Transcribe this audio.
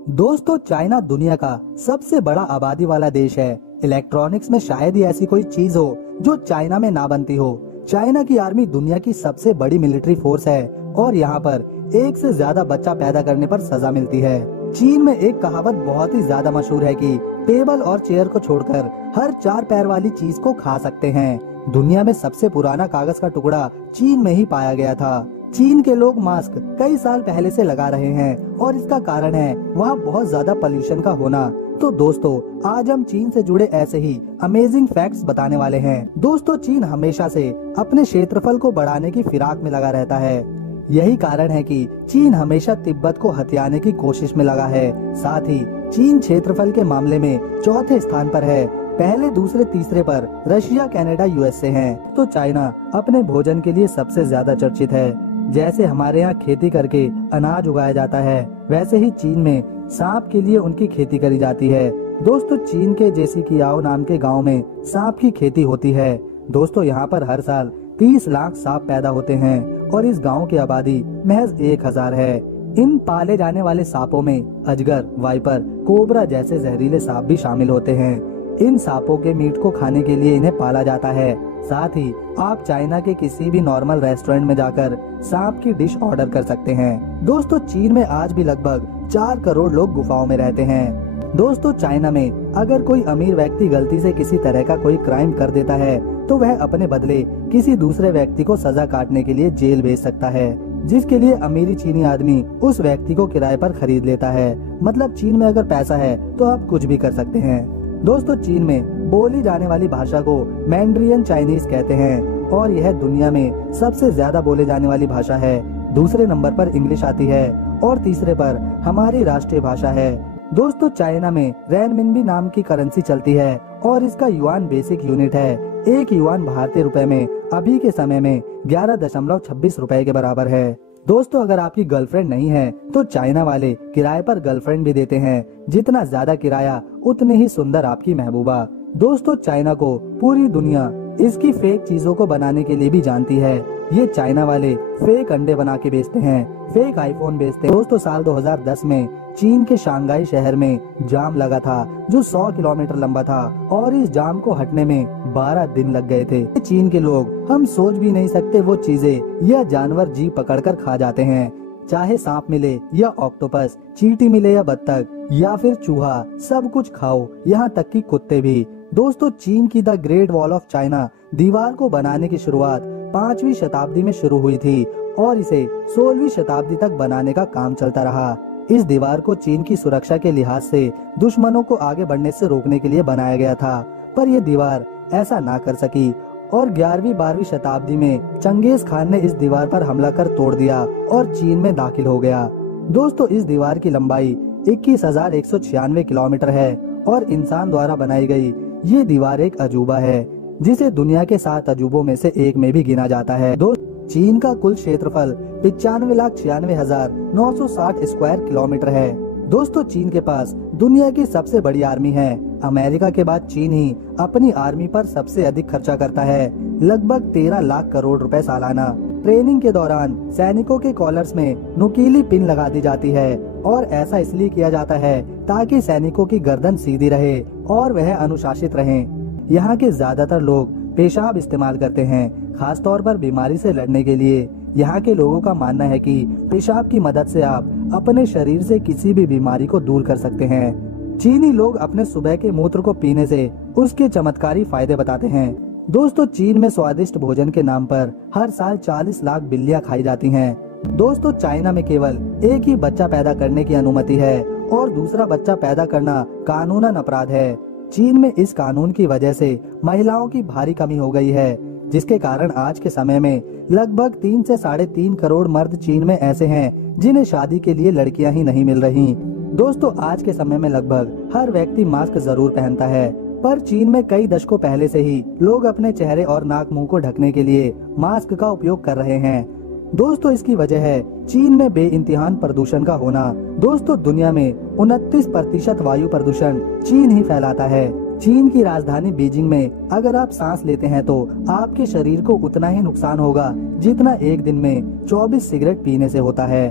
दोस्तों, चाइना दुनिया का सबसे बड़ा आबादी वाला देश है। इलेक्ट्रॉनिक्स में शायद ही ऐसी कोई चीज हो जो चाइना में ना बनती हो। चाइना की आर्मी दुनिया की सबसे बड़ी मिलिट्री फोर्स है और यहाँ पर एक से ज्यादा बच्चा पैदा करने पर सजा मिलती है। चीन में एक कहावत बहुत ही ज्यादा मशहूर है कि टेबल और चेयर को छोड़कर हर 4 पैर वाली चीज को खा सकते हैं। दुनिया में सबसे पुराना कागज का टुकड़ा चीन में ही पाया गया था। चीन के लोग मास्क कई साल पहले से लगा रहे हैं और इसका कारण है वहाँ बहुत ज्यादा पोल्यूशन का होना। तो दोस्तों, आज हम चीन से जुड़े ऐसे ही अमेजिंग फैक्ट्स बताने वाले हैं। दोस्तों, चीन हमेशा से अपने क्षेत्रफल को बढ़ाने की फिराक में लगा रहता है। यही कारण है कि चीन हमेशा तिब्बत को हथियाने की कोशिश में लगा है। साथ ही चीन क्षेत्रफल के मामले में चौथे स्थान पर है। पहले, दूसरे, तीसरे पर रशिया, कनाडा, यूएसए हैं। तो चाइना अपने भोजन के लिए सबसे ज्यादा चर्चित है। जैसे हमारे यहाँ खेती करके अनाज उगाया जाता है, वैसे ही चीन में सांप के लिए उनकी खेती करी जाती है। दोस्तों, चीन के जेसीकियाओ नाम के गांव में सांप की खेती होती है। दोस्तों, यहाँ पर हर साल 30 लाख सांप पैदा होते हैं और इस गांव की आबादी महज 1000 है। इन पाले जाने वाले सांपों में अजगर, वाइपर, कोबरा जैसे जहरीले सांप भी शामिल होते हैं। इन सांपों के मीट को खाने के लिए इन्हें पाला जाता है। साथ ही आप चाइना के किसी भी नॉर्मल रेस्टोरेंट में जाकर सांप की डिश ऑर्डर कर सकते हैं। दोस्तों, चीन में आज भी लगभग 4 करोड़ लोग गुफाओं में रहते हैं। दोस्तों, चाइना में अगर कोई अमीर व्यक्ति गलती से किसी तरह का कोई क्राइम कर देता है तो वह अपने बदले किसी दूसरे व्यक्ति को सजा काटने के लिए जेल भेज सकता है, जिसके लिए अमीरी चीनी आदमी उस व्यक्ति को किराए पर खरीद लेता है। मतलब चीन में अगर पैसा है तो आप कुछ भी कर सकते हैं। दोस्तों, चीन में बोली जाने वाली भाषा को मैंड्रियन चाइनीज कहते हैं और यह दुनिया में सबसे ज्यादा बोले जाने वाली भाषा है। दूसरे नंबर पर इंग्लिश आती है और तीसरे पर हमारी राष्ट्रीय भाषा है। दोस्तों, चाइना में रेनमिनबी नाम की करेंसी चलती है और इसका युआन बेसिक यूनिट है। एक युआन भारतीय रुपए में अभी के समय में 11.26 रुपए के बराबर है। दोस्तों, अगर आपकी गर्लफ्रेंड नहीं है तो चाइना वाले किराए पर गर्लफ्रेंड भी देते हैं। जितना ज्यादा किराया उतनी ही सुंदर आपकी महबूबा। दोस्तों, चाइना को पूरी दुनिया इसकी फेक चीजों को बनाने के लिए भी जानती है। ये चाइना वाले फेक अंडे बना के बेचते हैं, फेक आईफोन बेचते हैं। दोस्तों, साल 2010 में चीन के शंघाई शहर में जाम लगा था जो 100 किलोमीटर लंबा था और इस जाम को हटने में 12 दिन लग गए थे। चीन के लोग हम सोच भी नहीं सकते वो चीजें या जानवर जी पकड़कर खा जाते हैं। चाहे सांप मिले या ऑक्टोपस, चींटी मिले या बत्तख या फिर चूहा, सब कुछ खाओ, यहाँ तक कि कुत्ते भी। दोस्तों, चीन की the great wall of China दीवार को बनाने की शुरुआत 5वीं शताब्दी में शुरू हुई थी और इसे 16वीं शताब्दी तक बनाने का काम चलता रहा। इस दीवार को चीन की सुरक्षा के लिहाज से दुश्मनों को आगे बढ़ने से रोकने के लिए बनाया गया था, पर यह दीवार ऐसा ना कर सकी और 11वीं-12वीं शताब्दी में चंगेज खान ने इस दीवार पर हमला कर तोड़ दिया और चीन में दाखिल हो गया। दोस्तों, इस दीवार की लंबाई 21,196 किलोमीटर है और इंसान द्वारा बनाई गई ये दीवार एक अजूबा है जिसे दुनिया के 7 अजूबों में से एक में भी गिना जाता है। चीन का कुल क्षेत्रफल 95,96,960 स्क्वायर किलोमीटर है। दोस्तों, चीन के पास दुनिया की सबसे बड़ी आर्मी है। अमेरिका के बाद चीन ही अपनी आर्मी पर सबसे अधिक खर्चा करता है, लगभग 13 लाख करोड़ रुपए सालाना। ट्रेनिंग के दौरान सैनिकों के कॉलर्स में नुकीली पिन लगा दी जाती है और ऐसा इसलिए किया जाता है ताकि सैनिकों की गर्दन सीधी रहे और वह अनुशासित रहें। यहाँ के ज्यादातर लोग पेशाब इस्तेमाल करते हैं, खासतौर पर बीमारी से लड़ने के लिए। यहाँ के लोगों का मानना है कि पेशाब की मदद से आप अपने शरीर से किसी भी बीमारी को दूर कर सकते हैं। चीनी लोग अपने सुबह के मूत्र को पीने से उसके चमत्कारी फायदे बताते हैं। दोस्तों, चीन में स्वादिष्ट भोजन के नाम पर हर साल 40 लाख बिल्लियां खाई जाती हैं। दोस्तों, चाइना में केवल एक ही बच्चा पैदा करने की अनुमति है और दूसरा बच्चा पैदा करना कानूनन अपराध है। चीन में इस कानून की वजह से महिलाओं की भारी कमी हो गई है, जिसके कारण आज के समय में लगभग 3 से 3.5 करोड़ मर्द चीन में ऐसे हैं जिन्हें शादी के लिए लड़कियां ही नहीं मिल रही। दोस्तों, आज के समय में लगभग हर व्यक्ति मास्क जरूर पहनता है, पर चीन में कई दशकों पहले से ही लोग अपने चेहरे और नाक मुंह को ढकने के लिए मास्क का उपयोग कर रहे हैं। दोस्तों, इसकी वजह है चीन में बेइंतहान प्रदूषण का होना। दोस्तों, दुनिया में 29% वायु प्रदूषण चीन ही फैलाता है। चीन की राजधानी बीजिंग में अगर आप सांस लेते हैं तो आपके शरीर को उतना ही नुकसान होगा जितना एक दिन में 24 सिगरेट पीने से होता है।